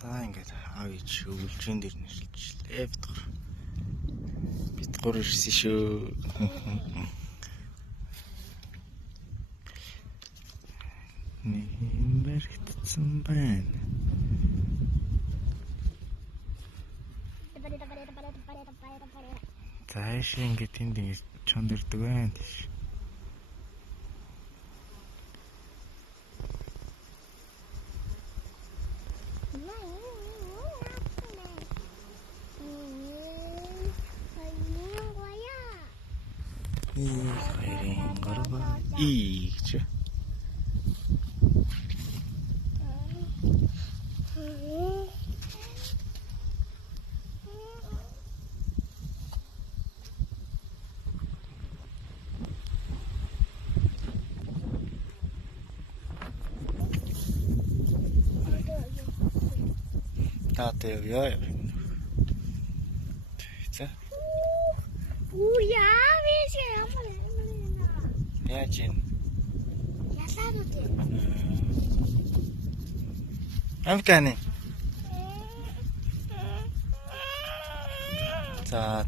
За ингээд аав ич өвлжин дээр нэрчилээ бид гур ирсэн шүү. Нэм бэрхтсэн байна. Зааш ингээд тэнд ингээд чонд ирдэг байна тийш. Хайрын гарба ийч. Taate явъя. За. Яа биш ямар Яаж юм? ялаанууд Амканы. За